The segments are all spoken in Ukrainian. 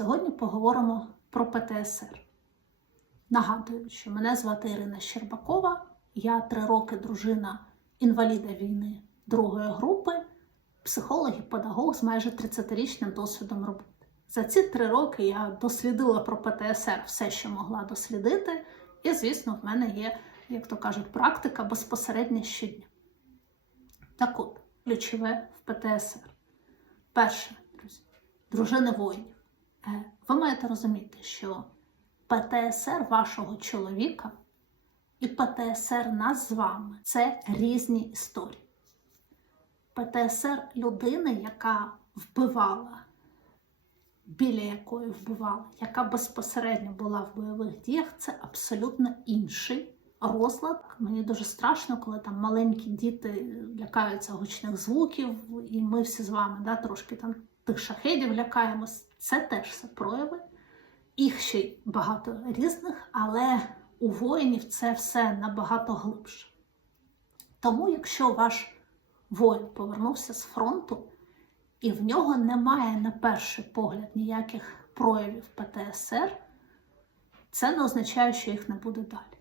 Сьогодні поговоримо про ПТСР. Нагадую, що мене звати Ірина Щербакова, я три роки дружина інваліда війни другої групи, психолог і педагог з майже 30-річним досвідом роботи. За ці три роки я дослідила про ПТСР все, що могла дослідити, і, звісно, в мене є, як то кажуть, практика безпосередньо щодня. Так от, ключове в ПТСР. Перше, друзі, дружини воїнів. Е, Ви маєте розуміти, що ПТСР вашого чоловіка і ПТСР нас з вами це різні історії. ПТСР людини, яка вбивала, біля якої вбивала, яка безпосередньо була в бойових діях, це абсолютно інший розлад. Мені дуже страшно, коли там маленькі діти лякаються гучних звуків, і ми всі з вами да, трошки там тих шахедів лякаємось. Це теж все прояви. Їх ще й багато різних, але у воїнів це все набагато глибше. Тому, якщо ваш воїн повернувся з фронту, і в нього немає на перший погляд ніяких проявів ПТСР, це не означає, що їх не буде далі.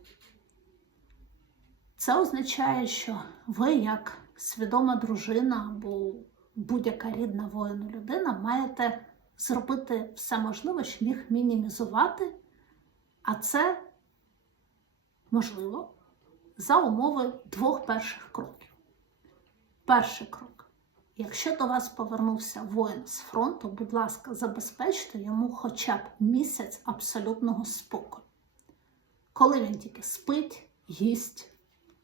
Це означає, що ви, як свідома дружина або будь-яка рідна воїну людина, маєте зробити все можливе, щоб їх мінімізувати, а це можливо за умови двох перших кроків. Перший крок. Якщо до вас повернувся воїн з фронту, будь ласка, забезпечте йому хоча б місяць абсолютного спокою. Коли він тільки спить, їсть,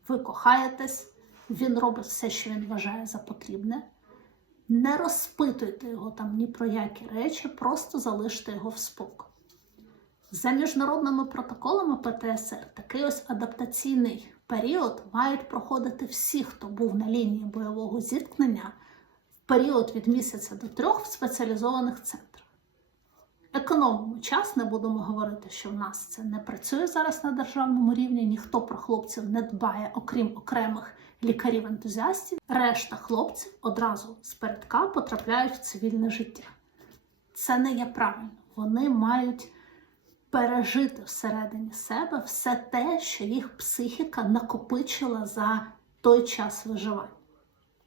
ви кохаєтесь, він робить все, що він вважає за потрібне. Не розпитуйте його там ні про які речі, просто залиште його в спокій. За міжнародними протоколами ПТСР такий ось адаптаційний період мають проходити всі, хто був на лінії бойового зіткнення в період від місяця до трьох в спеціалізованих центрах. Економимо час, не будемо говорити, що в нас це не працює зараз на державному рівні, ніхто про хлопців не дбає, окрім окремих лікарів-ентузіастів. Решта хлопців одразу з передка потрапляють в цивільне життя. Це не є правильно. Вони мають пережити всередині себе все те, що їх психіка накопичила за той час виживання.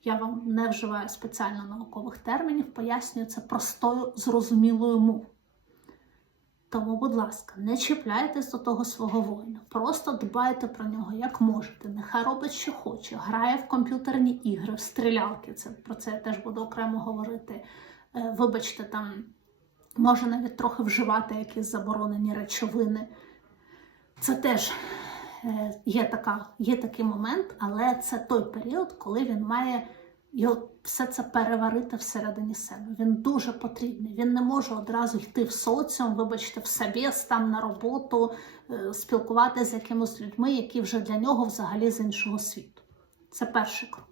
Я вам не вживаю спеціально наукових термінів, пояснюю це простою зрозумілою мовою. Тому, будь ласка, не чіпляйтесь до того свого воїна. Просто дбайте про нього як можете. Нехай робить, що хоче, грає в комп'ютерні ігри, в стрілялки. Це про це я теж буду окремо говорити. Е, Вибачте, там може навіть трохи вживати якісь заборонені речовини. Це теж е, є, така, є такий момент, але це той період, коли він має його все це переварити всередині себе. Він дуже потрібний. Він не може одразу йти в соціум, вибачте, в собі, там на роботу, е, спілкуватися з якимось людьми, які вже для нього взагалі з іншого світу. Це перший крок.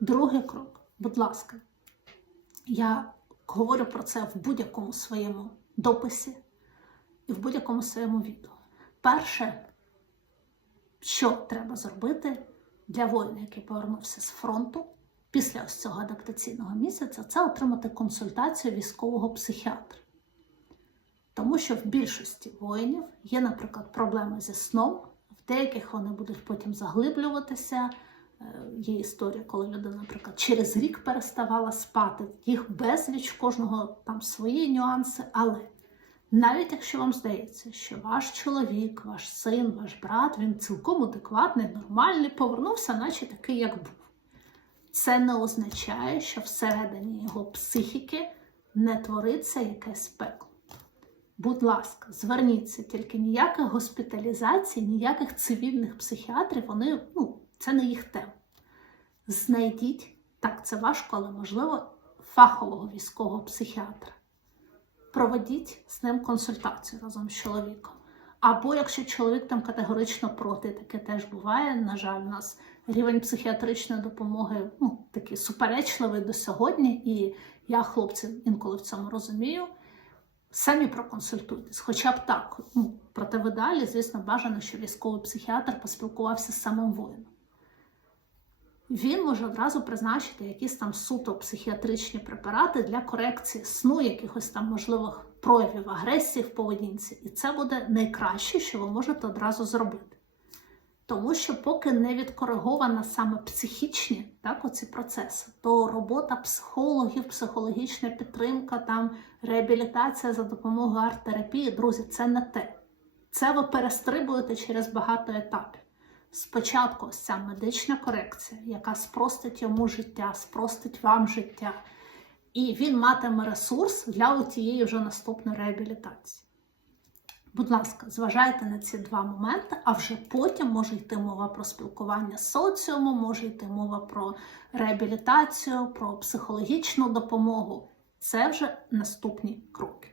Другий крок, будь ласка, я говорю про це в будь-якому своєму дописі і в будь-якому своєму відео. Перше, що треба зробити для воїна, який повернувся з фронту після ось цього адаптаційного місяця, це отримати консультацію військового психіатра. Тому що в більшості воїнів є, наприклад, проблеми зі сном, в деяких вони будуть потім заглиблюватися. Е, Є історія, коли людина, наприклад, через рік переставала спати. Їх безліч, кожного там свої нюанси. Але навіть якщо вам здається, що ваш чоловік, ваш син, ваш брат, він цілком адекватний, нормальний, повернувся, наче такий, як був. Це не означає, що всередині його психіки не твориться якесь пекло. Будь ласка, зверніться, тільки ніяких госпіталізацій, ніяких цивільних психіатрів, вони, ну, це не їх тема. Знайдіть, так, це важко, але можливо, фахового військового психіатра. Проведіть з ним консультацію разом з чоловіком. Або якщо чоловік там категорично проти, таке теж буває. На жаль, у нас рівень психіатричної допомоги ну, такий суперечливий до сьогодні, і я хлопців інколи в цьому розумію. Самі проконсультуйтесь, хоча б так. Ну, проте в ідеалі, звісно, бажано, що військовий психіатр поспілкувався з самим воїном. Він може одразу призначити якісь там суто психіатричні препарати для корекції сну, якихось там можливих проявів агресії в поведінці. І це буде найкраще, що ви можете одразу зробити. Тому що поки не відкоригована саме психічні так, оці процеси, то робота психологів, психологічна підтримка, там реабілітація за допомогою арт-терапії, друзі, це не те. Це ви перестрибуєте через багато етапів. Спочатку ось ця медична корекція, яка спростить йому життя, спростить вам життя, і він матиме ресурс для тієї вже наступної реабілітації. Будь ласка, зважайте на ці два моменти, а вже потім може йти мова про спілкування з соціумом, може йти мова про реабілітацію, про психологічну допомогу. Це вже наступні кроки.